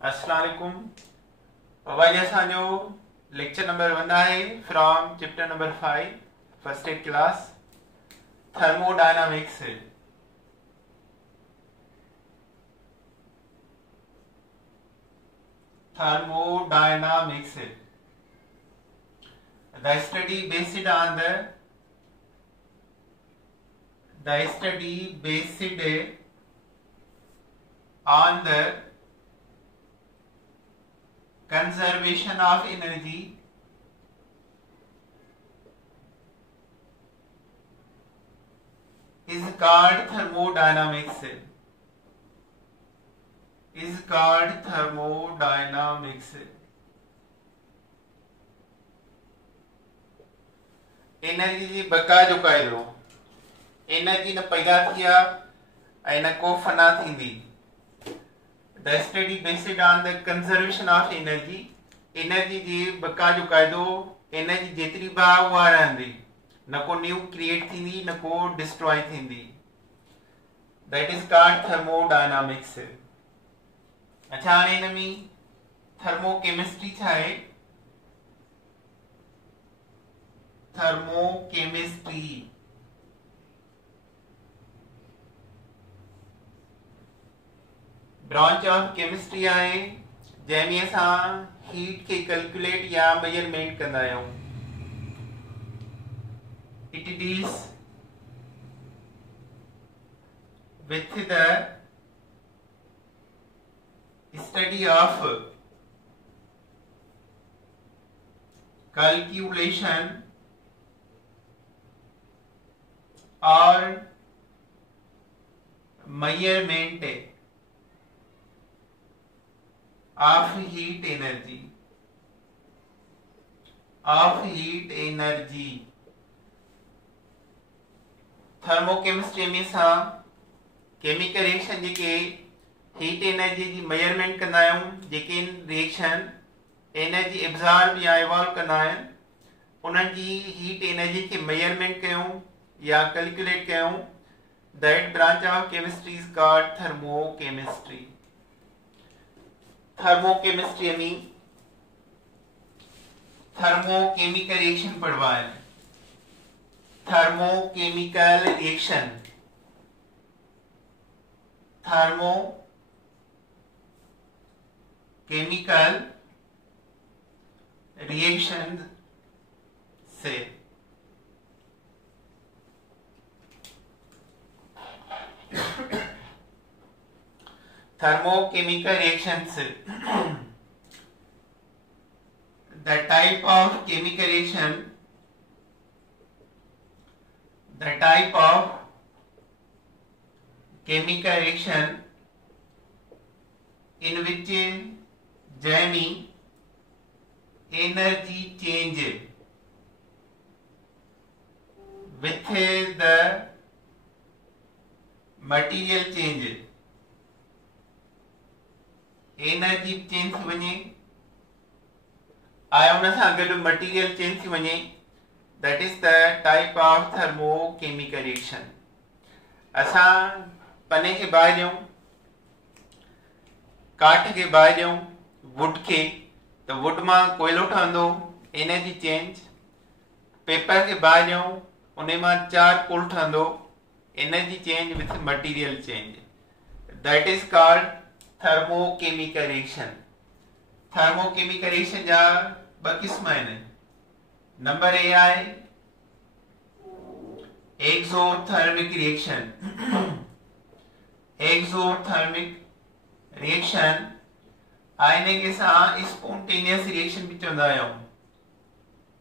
अस्सलाम वालेकुम। अवाज असांजो लेक्चर नंबर 1 आहे from chapter number 5 first aid class thermodynamics. Thermodynamics, the study based on the conservation of energy is called thermodynamics. Energy जी बका जो क़ाइदो, एनर्जी न पैदा थिया ऐं न को फना थींदी। The study based on the conservation of energy, energy जी बका जो क़ाइदो, एनर्जी जेतिरी बा उहा रहंदी, न को न्यू क्रिएट थींदी न को डिस्ट्रॉय थींदी। That is called thermodynamics. अच्छा, हाणे हिन में थर्मोकेमिस्ट्री छा आहे? थर्मोकेमिस्ट्री ब्रांच ऑफ केमिस्ट्री आहे जंहिंमें असां हीट के कैलकुलेट या मेजरमेंट कंदा आहियूं। It deals with the study of calculation or measurement of heat energy, thermochemistry में सां केमिकल रिएक्शन जेके हीट एनर्जी जी मेजरमेंट कंदा आहियूं, जेके रिएक्शन एनर्जी एब्जॉर्ब या इवॉल्व कंदा आहिनि, उन्हनि जी हीट एनर्जी खे मेजरमेंट कयूं या कैलकुलेट कयूं। That branch of chemistry is called thermochemistry. Thermochemistry में थर्मोकेमिकल रिएक्शन पढ़वा है। थर्मोकेमिकल रिएक्शन, केमिकल रिएक्शन से thermochemical reactions, the type of chemical reaction, in which jamming energy change with the material change, energy change थी वञे ऐं उन सां गॾु मटीरियल चेंज थी वञे। That is the type of thermochemical reaction. असां पने खे बाहि ॾियूं, काठ खे बाहि ॾियूं, वुड खे, त वुड मां कोयलो ठहंदो, एनर्जी चेंज। पेपर खे बाहि ॾियूं, उन मां चारकोल ठहंदो, energy change with material change. That is called thermochemical reaction. Thermochemical reaction जा ॿ क़िस्म आहिनि। नंबर ए आहे एक्सोथर्मिक रिएक्शन। एक्सोथर्मिक रिएक्शन आइने के सां स्पॉन्टेनियस रिएक्शन भी चवंदा आहियूं।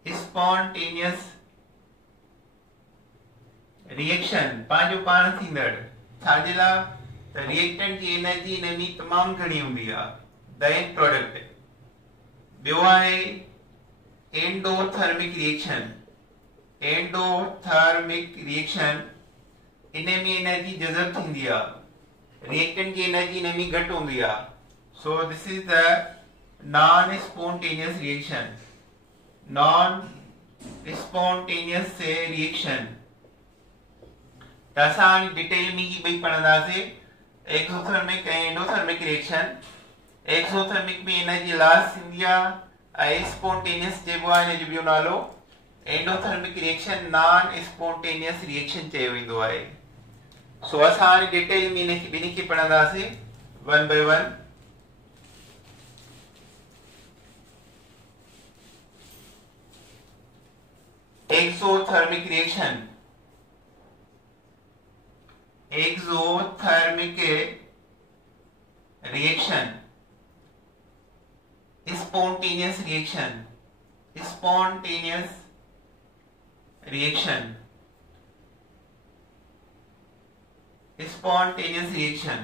स्पॉन्टेनियस रिएक्शन पंहिंजो पाण थींदड़, छाजे लाइ? त रिएक्टेंट जी एनर्जी इन में तमामु घणी हूंदी आहे, द एंड प्रोडक्ट। ॿियो आहे endothermic reaction. Endothermic reaction in में एनर्जी जज़ब थींदी आहे, रिएक्टेंट की एनर्जी इन में घटि हूंदी आहे। So this is the non spontaneous reaction. Non spontaneous reaction असां डिटेल में ही भई पढ़ंदासीं exothermic and endothermic reaction. Exothermic में एनर्जी लॉस थींदी आहे, स्पॉन्टेनियस चइबो आहे हिन जो ॿियो नालो endothermic reaction non spontaneous reaction चयो वेंदो आहे। सो असां हाणे डिटेल में इनखे ॿिन्ही खे पढ़ंदासीं one by one. Exothermic reaction, exothermic reaction, spontaneous reaction, spontaneous reaction, spontaneous reaction।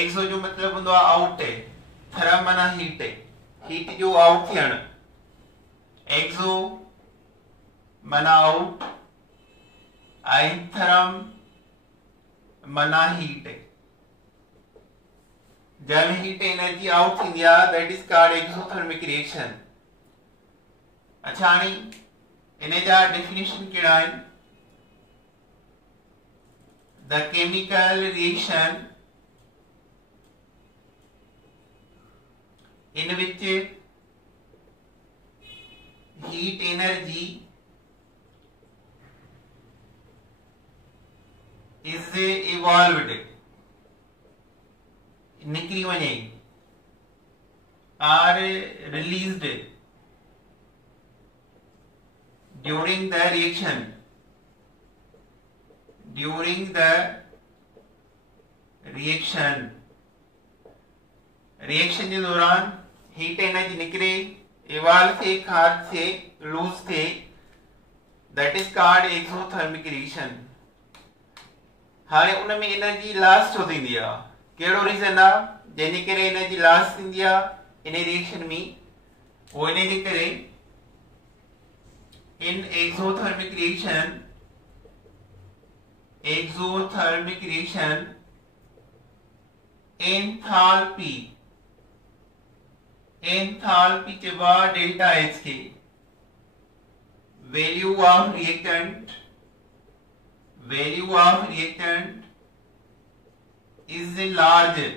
Exo जो मतलब होंदो आहे आउट है, थर्म माना हीट है, हीट जो आउट थियण, एक्सो माना आउट, ऐं थर्म माना हीट है। जब हीट एनर्जी आउट थींदी आहे that is called exothermic reaction. अच्छा हाणे इन जा डेफिनेशन कहिड़ा आहिनि? The chemical reaction in which heat energy is evolved, निकली वञे, are released during the reaction, during the reaction, reaction के दौरान हीट एनर्जी निकले, इवॉल्व थे, खाद थे, लूज थे, that is called exothermic reaction. हाणे उन में एनर्जी लॉस छो थींदी आहे? कहिड़ो रीज़न आहे जंहिंजे करे एनर्जी लॉस थींदी आहे इन रिएक्शन में? वो इन जे करे इन exothermic reaction, exothermic reaction enthalpy, enthalpy चइबो डेल्टा एच के, value of reactant, value of reactant is larger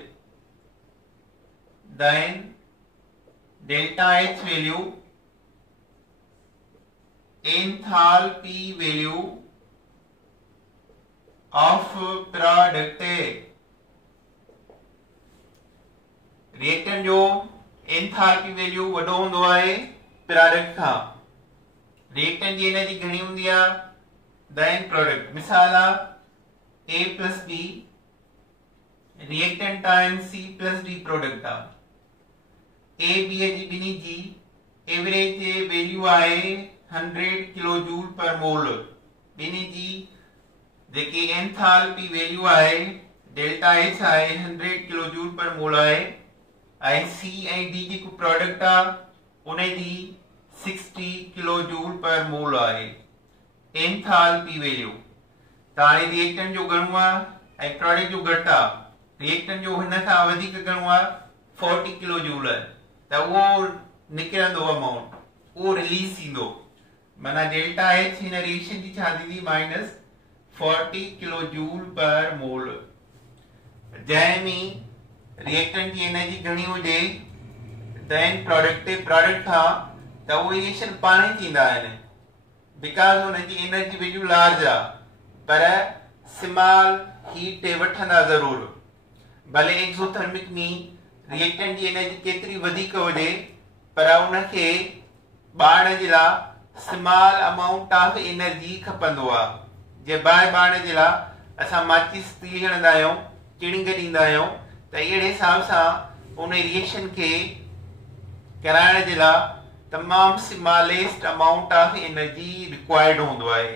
than delta H value, enthalpy value of product। Reactant जो एंथैल्पी वैल्यू वडो होंदो आहे प्रोडक्ट खां, रिएक्टेंट जी एनर्जी घणी हूंदी आहे देन प्रोडक्ट। मिसाल आहे A plus B, reactant time C plus D product आहे। A B ji Binny ji average value आहे 100 किलो जूल पर मोल, बिनी जी जेकी एंथैल्पी वैल्यू आहे डेल्टा H आहे 100 किलो जूल पर मोल आहे, ऐं C ऐं D जेको प्रोडक्ट आहे उन जी 60 किलो जूल पर मोल आहे एंथैल्पी वैल्यू। त हाणे रिएक्टेंट जो घणो आहे ऐं प्रोडक्ट जो घटि आहे, रिएक्टेंट जो हिन खां वधीक घणो आहे 40 किलो जूल, त उहो निकिरंदो अमाउंट, उहो रिलीज थींदो, माना डेल्टा एच हिन रिएक्शन जी छा थींदी माइनस 40 किलो जूल पर मोल। जंहिंमें रिएक्टेंट की एनर्जी घणी हुजे देन प्रोडक्ट खां, त उहो रिएक्शन पाण ई थींदा आहिनि बिकॉज़ हुनजी एनर्जी वैल्यू लार्ज आहे, पर स्मॉल हीट वठंदा ज़रूर। भले एक्सोथर्मिक में रिएक्टेंट जी एनर्जी केतिरी वधीक हुजे पर उनखे ॿारण जे लाइ स्मॉल अमाउंट ऑफ एनर्जी खपंदो आहे। जे बाहि ॿारण जे लाइ असां माचिस तीली हणंदा आहियूं, चिणिंग ॾींदा आहियूं, त अहिड़े हिसाब सां उन रिएक्शन खे कराइण जे लाइ तमामु smallest amount of energy required हूंदो आहे।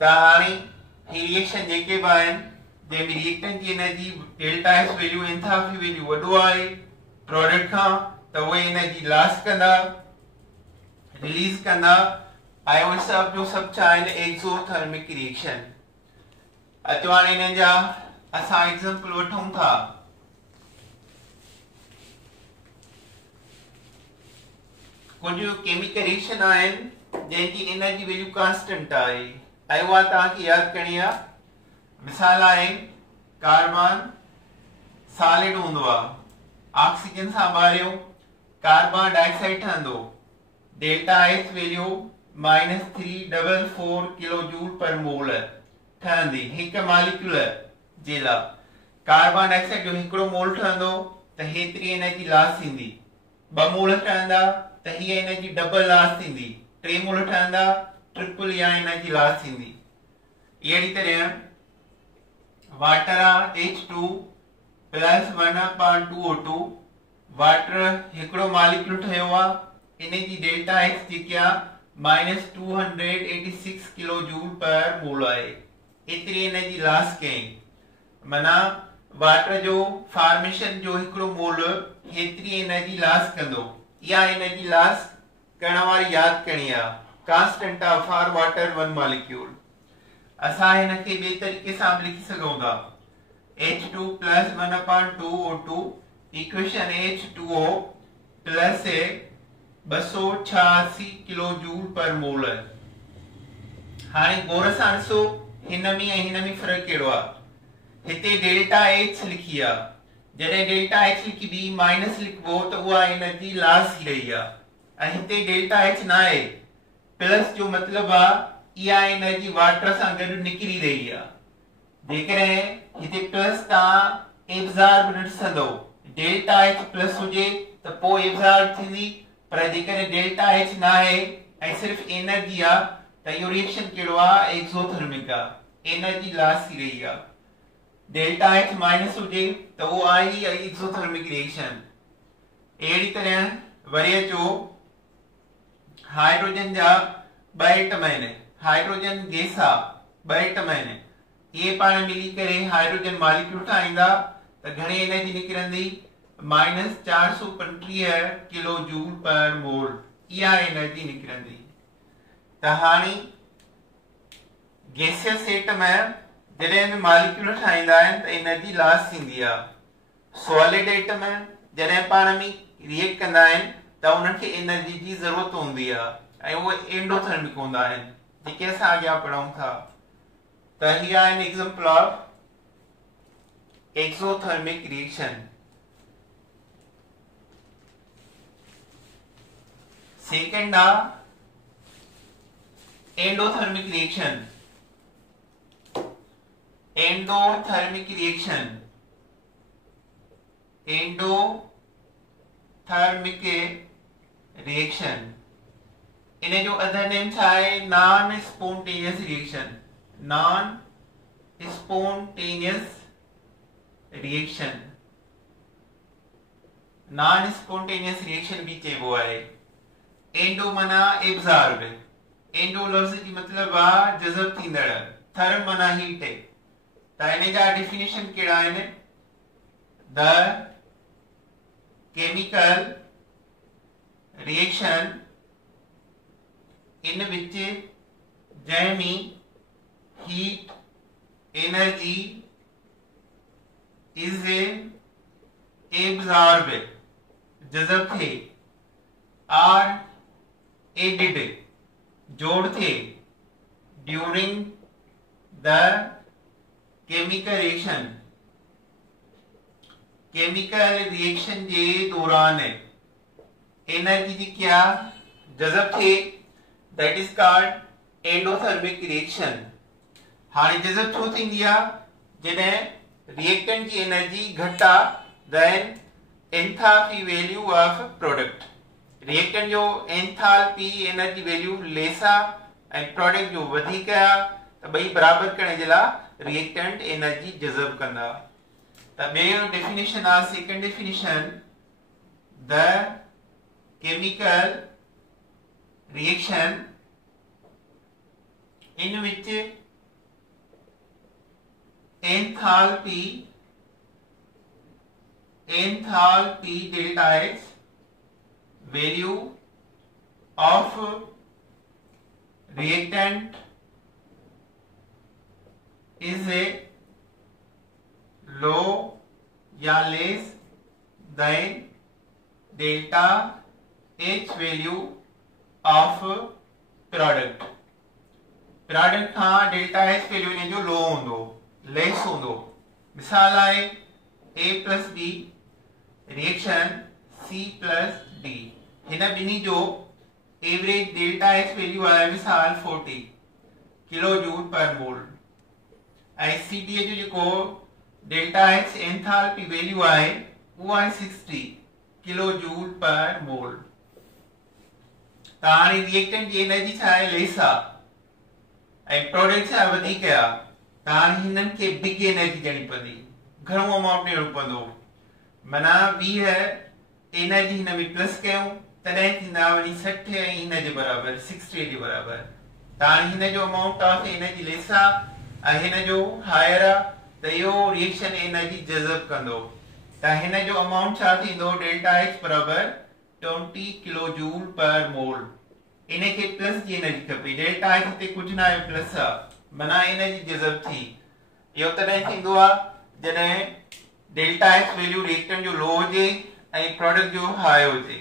त हाणे ही रिएक्शन जेके बि आहिनि जंहिंमें रिएक्टेंट जी energy delta H value, enthalpy value वॾो आहे प्रोडक्ट खां, त उहे एनर्जी लॉस कंदा, रिलीज कंदा, ऐं उहे सभु जो सभु छा आहिनि एक्सोथर्मिक रिएक्शन। अचो हाणे हिननि जा असां एग्जांपल वठूं था। कुछ केमिकल रिएक्शन आहिनि जंहिंजी एनर्जी वैल्यू कांस्टेंट आहे ऐं उहा तव्हांखे यादि करणी आहे। मिसाल आहे कार्बन सॉलिड हूंदो आहे, ऑक्सीजन सां ॿारियो कार्बन डाइऑक्साइड ठहंदो delta H value -344 kilo joule per mole ठहंदी हिक मॉलिक्यूल जे लाइ। कार्बन डाइऑक्साइड जो हिकिड़ो मोल ठहंदो त हेतिरी एनर्जी लॉस थींदी, 2 मोल ठहंदा त हीअ एनर्जी डबल लॉस थींदी, 3 मोल ठहंदा ट्रिपल या एनर्जी लॉस थींदी। अहिड़ी तरह water H2 plus 1/2O2 water हिकिड़ो मॉलिक्यूल ठहियो आहे, इन जी डेल्टा एच जेकी आहे -286 किलो जूल पर मोल आहे। एतिरी एनर्जी लॉस कयईं, माना वाटर जो फॉर्मेशन जो हिकिड़ो मोल हेतिरी एनर्जी लॉस कंदो। इहा एनर्जी लॉस करण वारी यादि करणी आहे, constant of for water one molecule. असां हिन खे ॿिए तरीक़े सां बि लिखी सघूं था, H2 plus 1/2O2 equation H2O plus 286 kilo joule per mole. हाणे गौर सां ॾिसो हिन में ऐं हिन में फ़र्क़ु कहिड़ो आहे। हिते डेल्टा एच लिखी आहे, जॾहिं डेल्टा एच लिखी बी माइनस लिखबो त उहा एनर्जी लॉस थी रही आहे, ऐं हिते डेल्टा एच न आहे प्लस जो मतलब आहे इहा एनर्जी वाटर सां गॾु निकिरी रही आहे। जेकॾहिं हिते प्लस तव्हां एब्जॉर्ब ॾिसंदो डेल्टा एच प्लस हुजे त पोइ एब्जॉर्ब थींदी, पर जेकॾहिं डेल्टा एच न आहे ऐं सिर्फ एनर्जी आहे त इहो रिएक्शन कहिड़ो आहे, एक्सोथर्मिक आहे, एनर्जी लॉस थी रही आहे। डेल्टा एच माइनस हुजे त उहो आहे ई एक्सोथर्मिक रिएक्शन। अहिड़ी तरह वरी अचो हाइड्रोजन जा 2 एटम आहिनि, हाइड्रोजन गैस आहे 2 एटम आहिनि, इहे पाण मिली करे हाइड्रोजन मॉलिक्यूल ठाहींदा त घणी एनर्जी निकिरंदी -435 किलो जूल पर मोल, इहा एनर्जी निकिरंदी। त हाणे गैसियस एटम जॾहिं बि मॉलिक्यूल ठाहींदा आहिनि त एनर्जी लॉस थींदी आहे। सॉलिड एटम जॾहिं पाण में रिएक्ट कंदा आहिनि त उन्हनि खे एनर्जी जी ज़रूरत हूंदी आहे ऐं उहे एंडोथर्मिक हूंदा आहिनि, जेके असां अॻियां पढ़ूं था। त हीअ आहे an example of exothermic reaction. Second endothermic reaction. Endothermic reaction, endothermic reaction in जो अदर नेम छा आहे, non spontaneous reaction. Non spontaneous reaction, non spontaneous reaction भी चइबो आहे। एंडो माना एब्जॉर्ब, एंडो लफ्ज़ जी मतलब आहे जज़ब थींदड़, थर्म माना हीट। त इन जा डेफिनेशन कहिड़ा आहिनि, the chemical reaction in which जंहिंमें हीट एनर्जी इज एब्जॉर्ब जज़ब थे आर एडिड जोड़ थे during the chemical reaction, chemical reaction जे दौरान एनर्जी जी क्या जज़ब थे, that is called endothermic reaction. हाणे जज़ब छो थींदी आहे, जॾहिं रिएक्टेंट जी एनर्जी घटि आहे then enthalpy value of product, reactant जो एंथैल्पी एनर्जी वैल्यू लेस आहे ऐं प्रोडक्ट जो वधीक आहे, त ॿई बराबर करण जे लाइ रिएक्टेंट एनर्जी जज़ब कंदा। त ॿियो डेफिनेशन आहे, second definition, the chemical reaction in which enthalpy delta H value of reactant is a low या less than delta H value of product। Product Khan delta H value in जो लो हूंदो, less हूंदो। मिसाल आहे a plus B reaction C+D हिन बिनी जो average delta H value आहे मिसाल 40 किलो जूल पर मोल ऐं CD जो जेको डेल्टा H एंथैल्पी वैल्यू आहे वो आहे 60 किलो जूल पर मोल। त हाणे रिएक्टेंट जी एनर्जी छा आहे लेस आहे ऐं प्रोडक्ट छा वधीक आहे त हाणे हिननि खे बिग एनर्जी ॾियणी पवंदी घणो अमाउंट ॾियणो पवंदो माना 20 एनर्जी हिन में प्लस कयूं तॾहिं थींदा वरी 60 ऐं हिन जे बराबर 60 जे बराबर त हाणे हिन जो अमाउंट ऑफ एनर्जी लेस आहे ऐं हिन जो हायर आहे त इहो रिएक्शन एनर्जी जज़ब कंदो त हिन जो अमाउंट छा थींदो डेल्टा H बराबर 20 किलो जूल पर मोल इने के प्लस जी एनर्जी खपे डेल्टा H ते कुछ ना है प्लस माना एनर्जी जज़ब थी यो तॾहिं थींदो आहे जॾहिं डेल्टा H वैल्यू रिएक्टेंट जो लो हुजे ऐं प्रोडक्ट जो हाई हुजे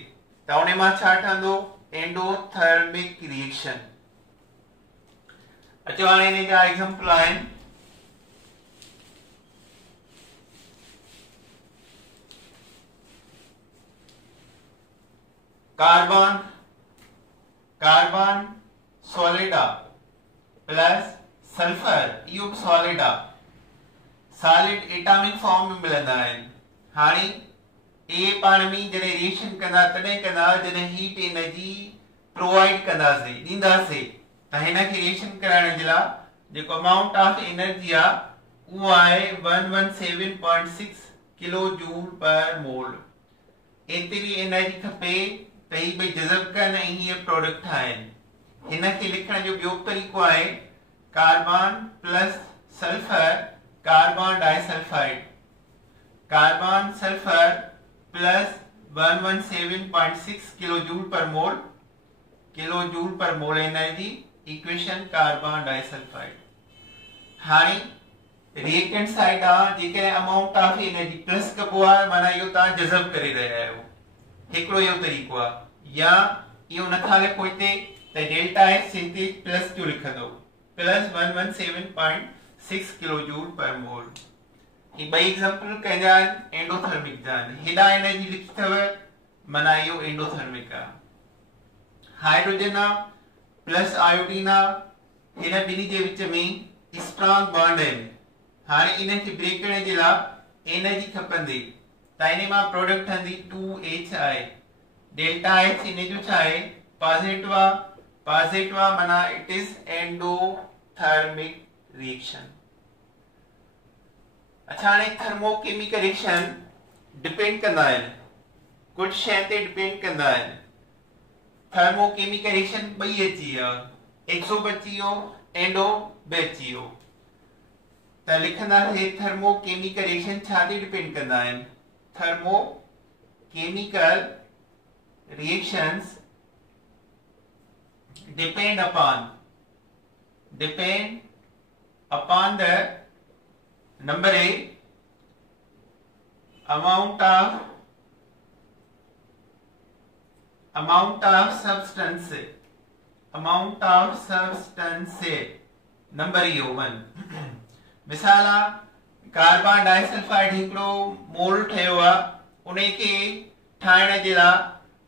त उन मां छा ठहंदो एंडोथर्मिक रिएक्शन। अचो हाणे इन जा एग्जांपल आहिनि कार्बन सॉलिड प्लस सल्फर इहो सॉलिड सॉलिड एटॉमिक फॉर्म में मिलंदा आहिनि। हाणे ए पाण में जॾहिं रिएक्शन कंदा तॾहिं कंदा जॾहिं हीट एनर्जी प्रोवाइड कंदासीं ॾींदासीं त हिन खे रिएक्शन कराइण जे लाइ जेको अमाउंट ऑफ एनर्जी आहे उहो आहे 117.6 किलो जूल पर मोल। एतिरी एनर्जी खपे त ही भई जज़ब कनि ऐं हीअ प्रोडक्ट ठाहिनि। हिन खे लिखण जो ॿियो तरीक़ो आहे carbon plus sulphur carbon disulphide carbon sulphur plus 117.6 kilo joule per mole energy equation carbon disulphide. हाणे रिएक्टेंट साइड जेके अमाउंट ऑफ एनर्जी प्लस कबो आहे माना इहो तव्हां जज़ब करे रहिया आहियो हिकिड़ो इहो तरीक़ो आहे या इहो नथा लिखो हिते त डेल्टा H हिते प्लस जो लिखंदो प्लस 117.6 किलो जूल पर मोल। ही ॿई एग्जांपल कंहिंजा आहिनि एंडोथर्मिक जा आहिनि हेॾा एनर्जी लिखी अथव माना इहो एंडोथर्मिक आहे। हाइड्रोजन प्लस आयोडीन हिन ॿिनी जे विच में स्ट्रांग बॉन्ड आहिनि। हाणे इन्हनि खे ब्रेक करण जे लाइ एनर्जी खपंदी त इन मां प्रोडक्ट ठहंदी 2H आहे डेल्टा H इन जो छा आहे पॉजिटिव माना इट इज एंडोथर्मिक रिएक्शन। अच्छा हाणे थर्मोकेमिकल रिएक्शन डिपेंड कंदा आहिनि कुछ शइ ते डिपेंड कंदा आहिनि। थर्मोकेमिकल रिएक्शन ॿई अची विया एक्सो बची वियो एंडो बि अची वियो त लिखंदासीं थर्मोकेमिकल रिएक्शन छा ते डिपेंड कंदा आहिनि thermochemical reactions depend upon the number A amount of substance number E1 मिसाल कार्बन डाइसल्फाइड हिकिड़ो मोल ठहियो आहे उन खे ठाहिण जे लाइ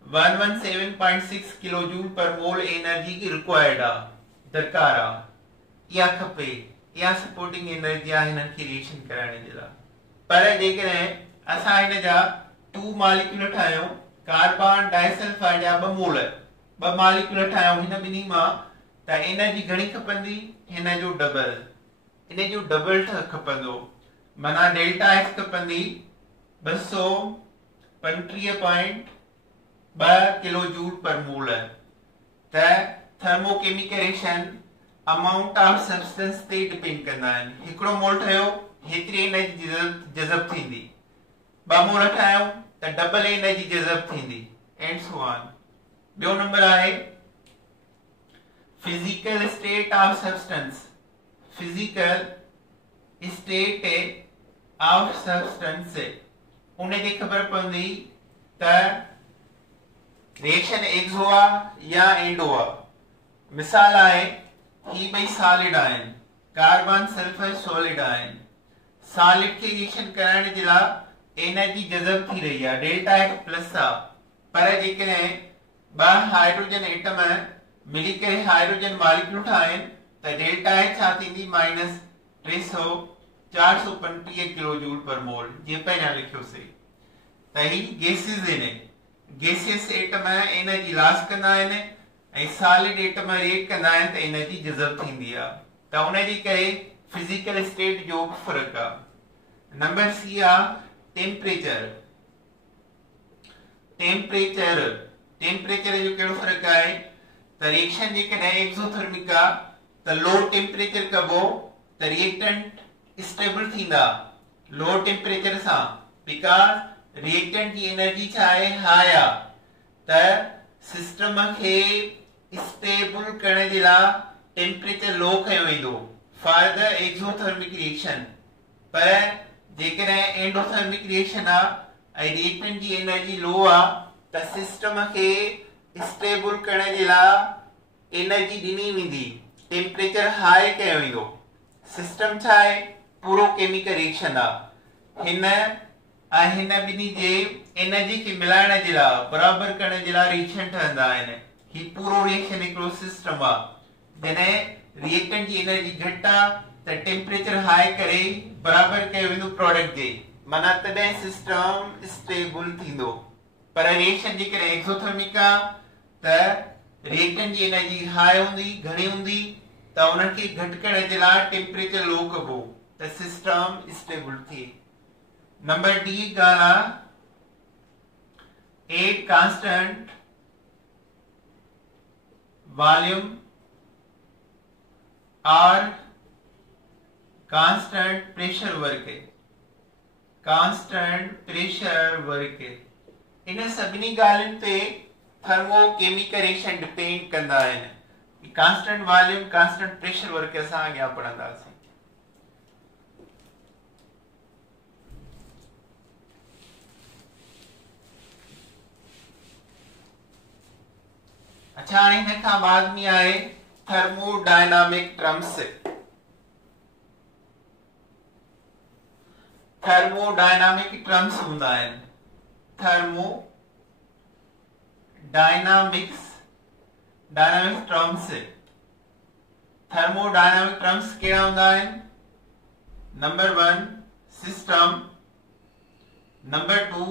117.6 kilo joule per mole energy की रिक्वायर्ड आहे दरकार आहे इहा खपे इहा सपोर्टिंग एनर्जी आहे हिननि खे रिएक्शन कराइण जे लाइ। पर जेकॾहिं असां हिन जा 2 मॉलिक्यूल ठाहियूं कार्बन डाइसल्फाइड जा 2 मॉलिक्यूल ठाहियूं हिन ॿिन्ही मां त एनर्जी घणी खपंदी हिन जो डबल खपंदो माना डेल्टा H खपंदी 235.2 किलो जूल पर मोल। त thermochemical reaction amount of substance ते डिपेंड कंदा आहिनि। हिकिड़ो मोल ठहियो हेतिरी एनर्जी जज़ब थींदी 2 मोल ठाहियूं त डबल एनर्जी जज़ब थींदी एंड सो ऑन। ॿियो नंबर आहे फिजिकल स्टेट ऑफ सब्सटेंस उन खे ख़बर पवंदी त रिएक्शन एक्सो आहे या एंडो आहे। मिसाल आहे ही ॿई सॉलिड आहिनि कार्बन सल्फर सॉलिड आहिनि। सॉलिड खे रिएक्शन कराइण जे लाइ एनर्जी जज़ब थी रही आहे डेल्टा एच प्लस आहे पर जेकॾहिं ॿ हाइड्रोजन एटम मिली करे हाइड्रोजन मॉलिक्यूल ठाहिनि त डेल्टा एच छा थींदी माइनस 435 किलो जूल पर मोल जीअं पहिरियां लिखियोसीं त ही गैसेस आहिनि गैसियस एटम एनर्जी लॉस कंदा आहिनि ऐं सॉलिड एटम रिएक्ट कंदा आहिनि त एनर्जी जज़ब थींदी आहे त उन जे करे फिजिकल स्टेट जो फर्क़ु आहे नंबर सी आहे टेम्परेचर टेम्परेचर टेम्परेचर जो कहिड़ो फर्क़ु आहे त रिएक्शन जेकॾहिं एक्सोथर्मिक आहे त लो टेम्परेचर कबो त रिएक्टेंट स्टेबल थींदा लो टेम्परेचर सां बिकॉज़ रिएक्टेंट जी एनर्जी छा आहे हाई आहे त सिस्टम खे स्टेबल करण जे लाइ टेम्परेचर लो कयो वेंदो फॉर द एक्सोथर्मिक रिएक्शन पर जेकॾहिं एंडोथर्मिक रिएक्शन आहे ऐं रिएक्टेंट जी एनर्जी लो आहे त सिस्टम खे स्टेबल करण जे लाइ एनर्जी ॾिनी वेंदी टेम्परेचर हाई कयो वेंदो सिस्टम छा आहे पूरो केमिकल रिएक्शन आहे हिन ॿिन्ही जे एनर्जी खे मिलाइण जे लाइ बराबर करण जे लाइ रिएक्शन ठहंदा आहिनि ही पूरो रिएक्शन हिकिड़ो सिस्टम आहे जॾहिं रिएक्टेंट जी एनर्जी घटि आहे त टेम्परेचर हाई करे बराबर कयो वेंदो प्रोडक्ट जे माना तॾहिं सिस्टम स्टेबल थींदो पर रिएक्शन जेकॾहिं एक्सोथर्मिक आहे त रिएक्टेंट जी एनर्जी हाई हूंदी घणी हूंदी त उनखे घटि करण जे लाइ टेम्परेचर लो कबो त सिस्टम स्टेबल थिए नंबर डी ॻाल्हि आहे ए कांस्टेंट वॉल्यूम और constant pressure work constant pressure work in सभिनी ॻाल्हियुनि ते थर्मोकेमिकल रिएक्शन डिपेंड कंदा आहिनि constant volume constant pressure work असां अॻियां पढ़ंदासीं अच्छा हाणे हिन खां बाद में आहे थर्मोडायनामिक टर्म्स थर्मोडायनामिक टर्म्स हूंदा आहिनि थर्मोडायनामिक टर्म्स थर्मोडायनामिक टर्म्स कहिड़ा हूंदा आहिनि number 1 system number 2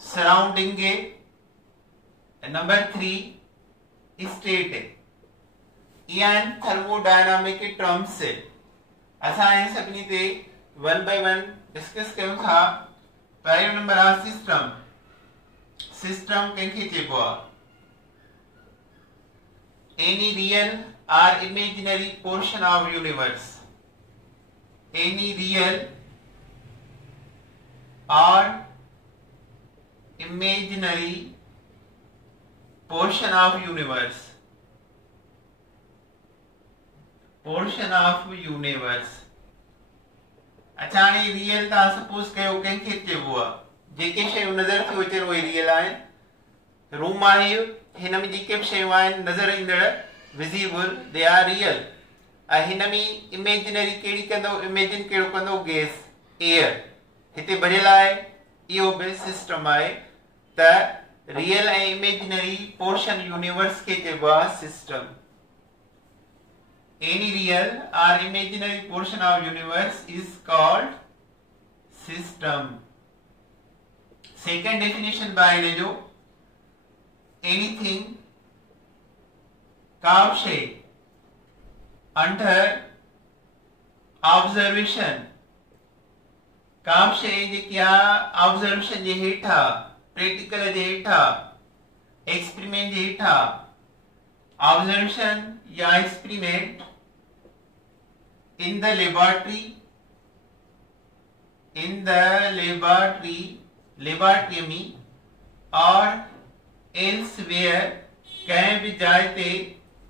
surrounding number 3 state इहे आहिनि थर्मोडायनामिक टर्म्स असां इन सभिनी ते वन बाय वन डिस्कस कयूं था पहिरियों नंबर आहे सिस्टम सिस्टम कंहिंखे चइबो आहे any real or imaginary portion of universe any real or imaginary portion of universe अच्छा हाणे रियल तव्हां सपोज कयो कंहिंखे चइबो आहे जेके शयूं नज़र थी अचनि उहे रियल आहिनि रूम आहे हिन में जेके बि शयूं आहिनि नज़र ईंदड़ विज़िबल दे आर रियल ऐं हिन में इमेजिनरी कहिड़ी कंदो इमेजिन कहिड़ो कंदो गैस एयर हिते भरियल आहे इहो बि सिस्टम आहे त real and imaginary portion universe के चइबो system any real or imaginary portion of universe is called system second definition by ने जो anything का शय under observation का शय जेकी ऑब्जर्वेशन जे हेठा प्रैक्टिकल जे हेठा एक्सपेरिमेंट जे हेठा ऑब्जर्वेशन या एक्सपेरिमेंट इन द लेबोरेटरी में और एल्सवेयर कहीं भी जाइ ते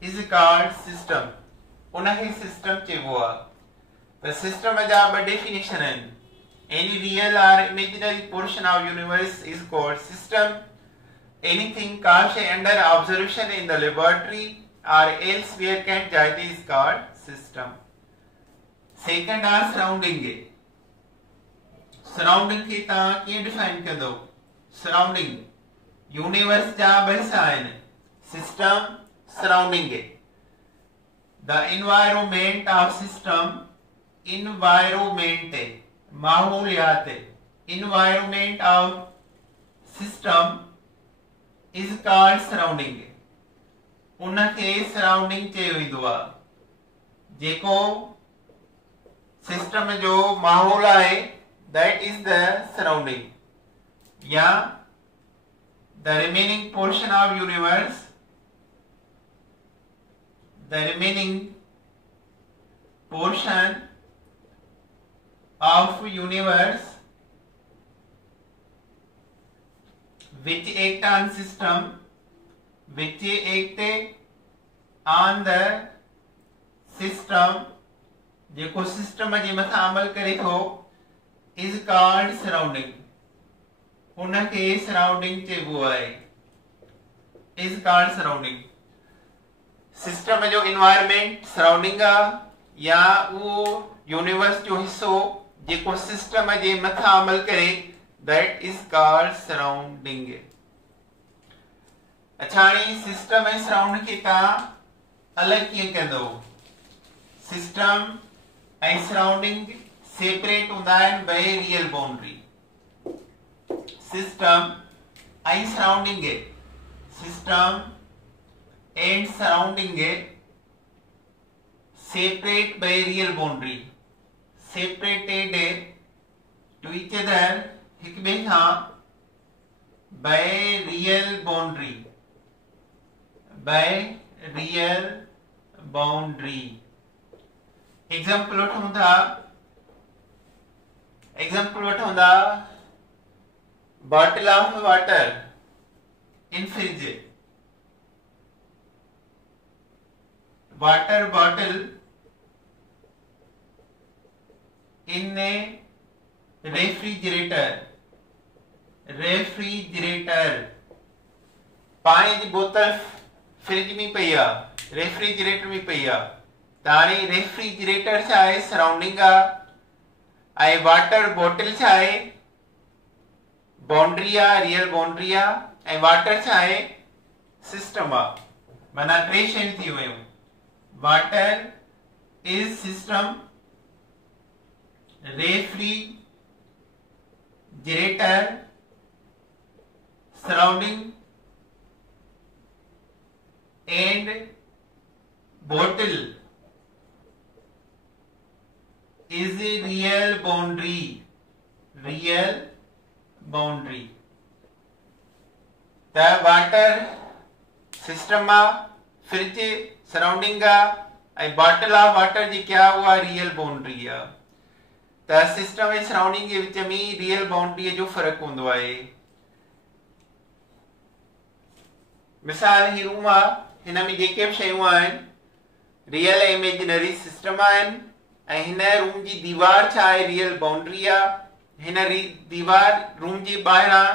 इज कॉल्ड सिस्टम उनखे सिस्टम चइबो आहे त सिस्टम जा ॿ डेफिनेशन आहिनि Any real or imaginary portion of universe is called system. Anything cast under observation in the laboratory or elsewhere can judge is called system. Second are surrounding. Surrounding खे तव्हां कीअं define कंदो? Surrounding universe जा ॿ हिस्सा आहिनि, system, surrounding. The environment of system, environment माहौलियात, environment of system is called surrounding. उनखे सराउंडिंग चयो वेंदो आहे। जेको सिस्टम जो माहौल आहे दैट इज द सराउंडिंग, या the remaining portion of universe, the remaining portion of universe which act on system, which act on the system, जेको सिस्टम जे मथां अमल करे थो, is called surrounding। उनखे सराउंडिंग चइबो आहे, इज कॉल्ड सराउंडिंग। सिस्टम जो environment surrounding आहे, या उहो यूनिवर्स जो हिस्सो जेको सिस्टम जे मथां अमल करे, दैट इज कॉल्ड सराउंडिंग। अच्छा, हाणे सिस्टम ऐं सराउंड खे तव्हां अलॻि कीअं कंदो? सिस्टम ऐं सराउंडिंग सेपरेट हूंदा आहिनि by real boundary. System and surrounding, system and surrounding separate by real boundary, separated to each other, हिक ॿिए खां by real boundary, by real boundary. Example वठूं था, bottle of water in fridge, water bottle in a refrigerator, पानी जी बोतल fridge में पई आहे, रेफ्रिजरेटर में पई आहे। त हाणे रेफ्रिजरेटर छा आहे? सराउंडिंग आहे, ऐं वाटर बोतल छा आहे? बाउंड्री आहे, रियल बाउंड्री आहे, ऐं वाटर छा आहे? सिस्टम आहे। माना टे शयूं थी वियूं, water is system, refrigerator surrounding, and बोतल is real boundary, real boundary. त वाटर सिस्टम आ, फ्रिज सराउंडिंग आ, ऐं बॉटल ऑफ वाटर जेकी आहे उहा रियल बाउंड्री आहे। त सिस्टम ऐं सराउंडिंग जे विच में रियल बाउंड्रीअ जो फ़र्क़ु हूंदो आहे। मिसाल ही रूम आहे, हिन में जेके बि शयूं आहिनि रियल ऐं इमेजिनरी सिस्टम आहिनि, ऐं हिन रूम जी दीवार छा आहे? रियल बाउंड्री आहे। हिन दीवार रूम जे ॿाहिरां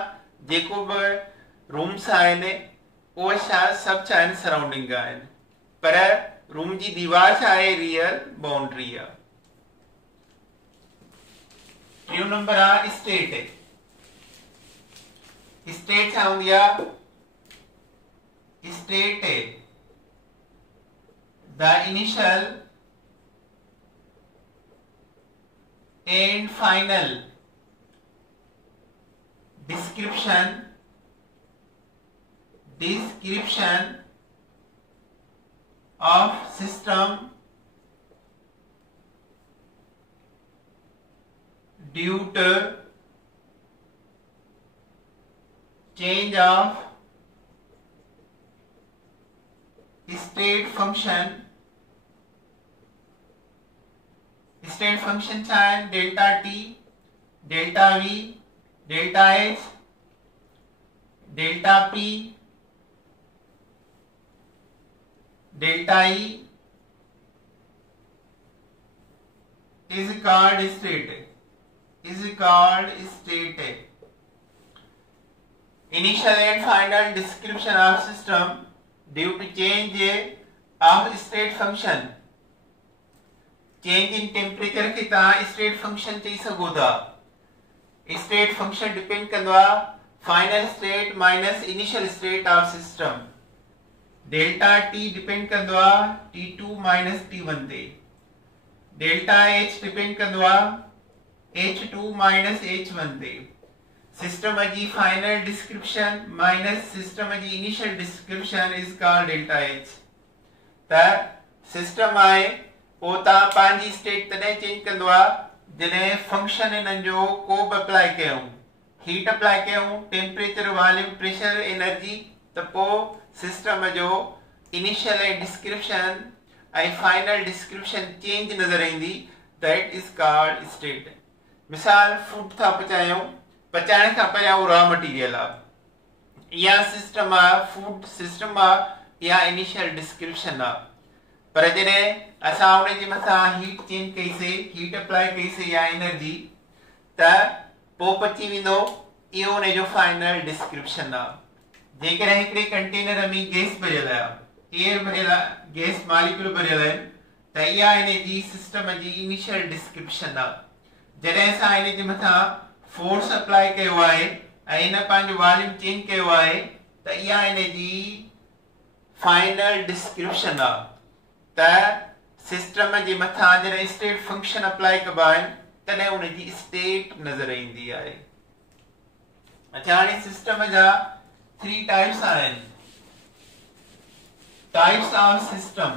जेको बि रूम्स आहिनि उहे छा सभु छा आहिनि? सराउंडिंग आहिनि, पर रूम जी दीवार छा आहे? रियल बाउंड्री आहे। टियों नंबर आहे स्टेट। स्टेट छा हूंदी आहे? State the initial and final description of system due to change of state function। State function छा है? Delta T, delta we, delta H, delta P, delta E is called state, initial and final description of system due to change of state function। Change in temperature के तव्हां state function चई सघो था। State function depend कंदो आहे final state minus initial state of system. Delta T depend कंदो आहे T2 minus T1 ते। डेल्टा H डिपेंड कंदो आहे H2 माइनस H1 ते। सिस्टम जी फाइनल डिस्क्रिप्शन माइनस सिस्टम जी initial description is called delta H। त सिस्टम आहे पोता पांजी स्टेट तने चेंज कंदो आहे जने फंक्शन इनन जो को भी अप्लाई कयूं, हीट अप्लाई कयूं, टेम्परेचर, वॉल्यूम, प्रेशर, एनर्जी, त पो सिस्टम जो initial description I final description change नजर ईंदी। That is called state. मिसाल फूड था पचायूं, पचाइण खां पहिरियां रॉ मटेरियल आहे या सिस्टम आहे, फूड सिस्टम आहे या इनिशियल डिस्क्रिप्शन आहे। पर जॾहिं असां उन जे मथां हीट चेंज कईसीं, हीट अप्लाई कईसीं या एनर्जी, त पोइ पची वेंदो इहो उन जो फाइनल डिस्क्रिप्शन आहे। जेकॾहिं हिकिड़े कंटेनर में गैस भरियल आहे, एयर भरियल आहे, गैस मॉलिक्यूल भरियल आहिनि, त इहा इन जी सिस्टम जी इनिशियल डिस्क्रिप्शन आहे। जॾहिं असां इन जे मथां फोर्स अप्लाई कयो आहे ऐं इन पंहिंजो वॉल्यूम चेंज कयो आहे, त इहा इन जी फाइनल डिस्क्रिप्शन आहे। त सिस्टम जे मथां जॾहिं स्टेट फंक्शन अप्लाई कबा आहिनि तॾहिं उन जी स्टेट नज़र ईंदी आहे। अच्छा, हाणे सिस्टम जा 3 टाइप्स आहिनि। Types of system,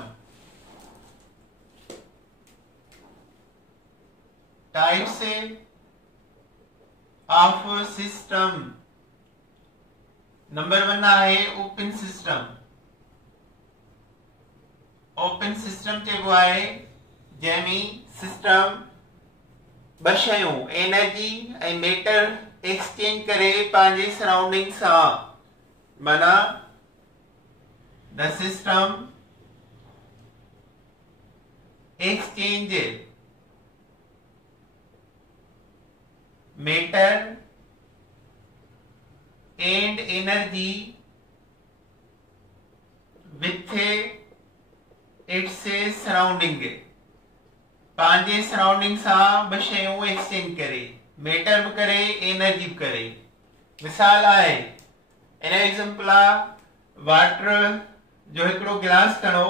types of system. Number 1 आहे ओपन सिस्टम। ओपन सिस्टम चइबो आहे जंहिंमें सिस्टम ॿ शयूं एनर्जी ऐं मैटर एक्सचेंज करे पंहिंजे सराउंडिंग सां, माना the system exchange matter and energy with its surrounding. पंहिंजे सराउंडिंग सां ॿ शयूं एक्सचेंज करे, मैटर भी करे, एनर्जी भी करे। मिसाल आहे, इन एग्जांपल आहे वाटर जो हिकिड़ो गिलास खणो,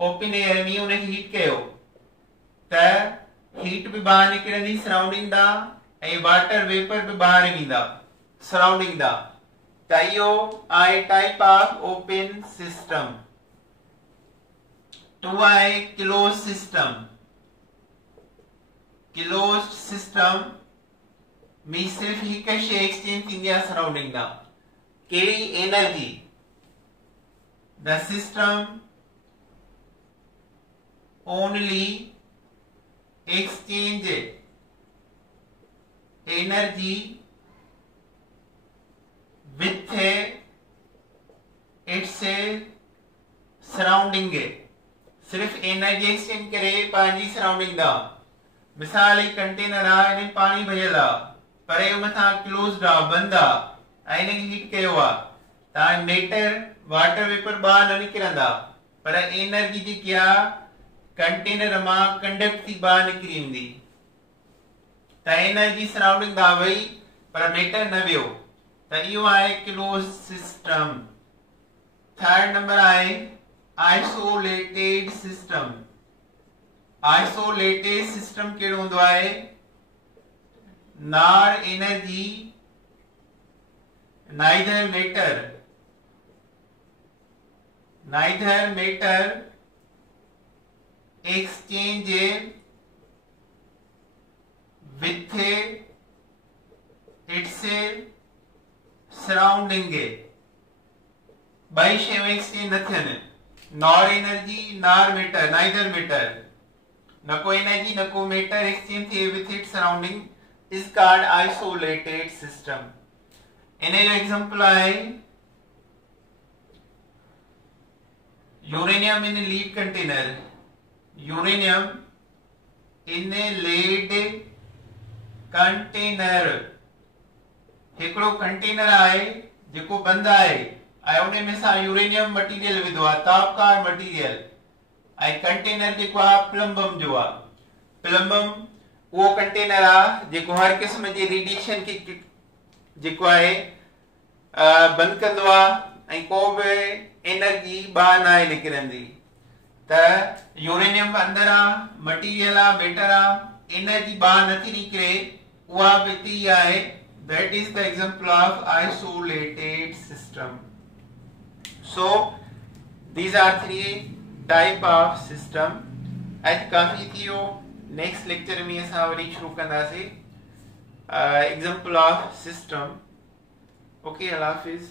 ओपन एयर में उन हीट कयो त हीट भी ॿाहिरि निकिरंदी सराउंडिंग ॾांहुं ऐं वाटर वेपर भी ॿाहिरि वेंदा सराउंडिंग ॾांहुं। त इहो आहे टाइप ऑफ ओपन सिस्टम। 2 आहे क्लोज सिस्टम। क्लोज सिस्टम में सिर्फ हिक शइ एक्सचेंज थींदी आहे सराउंडिंग ॾांहुं, कहिड़ी energy. The system only exchange energy with its surrounding. सिर्फ एनर्जी एक्सचेंज करे पंहिंजी सराउंडिंग ॾांहुं। मिसाल ही कंटेनर आहे, इन पानी भरियल आहे, पर इहो मथां क्लोज्ड आहे, बंद आहे ऐं इनखे हीट कयो आहे, त मैटर वाटर वेपर ॿाहिरि न निकिरंदा, पर एनर्जी जेकी आहे कंटेनर मां कंडक्ट थी ॿाहिरि निकिरी वेंदी। त एनर्जी सराउंडिंग ॾांहुं वई पर मैटर न वियो, त इहो आहे क्लोज सिस्टम। 3rd नंबर आहे आइसोलेटेड सिस्टम। आइसोलेटेड सिस्टम कहिड़ो हूंदो आहे? Nor energy neither matter exchange with its surrounding. ॿई शयूं एक्सचेंज न थियनि, nor energy nor matter, neither matter, न को एनर्जी न को मैटर एक्सचेंज थिए with its surrounding, is called isolated system. इन जो एग्जांपल आहे uranium in lead container. Uranium in lead container हिकिड़ो कंटेनर आहे जेको बंद आहे ऐं उन में सां यूरेनियम मटीरियल विधो आहे, तापकार मटीरियल, ऐं कंटेनर जेको आहे प्लम्बम जो आहे। प्लम्बम वो कंटेनर आ जेको हर क़िस्म जे रेडिएशन खे जेको आहे बंद कंदो आहे ऐं को बि एनर्जी ॿाहिरि नाहे निकिरंदी। त यूरेनियम अंदर आ, मटीरियल आ, बेटर आ, एनर्जी ॿाहिरि नथी निकिरे, उहा बि हिते ई आहे। That is the example of isolated system. So these are three type of system. आज काफी थियो। Next lecture में असां वरी शुरू कंदासीं example of system. Okay, Allah Hafiz.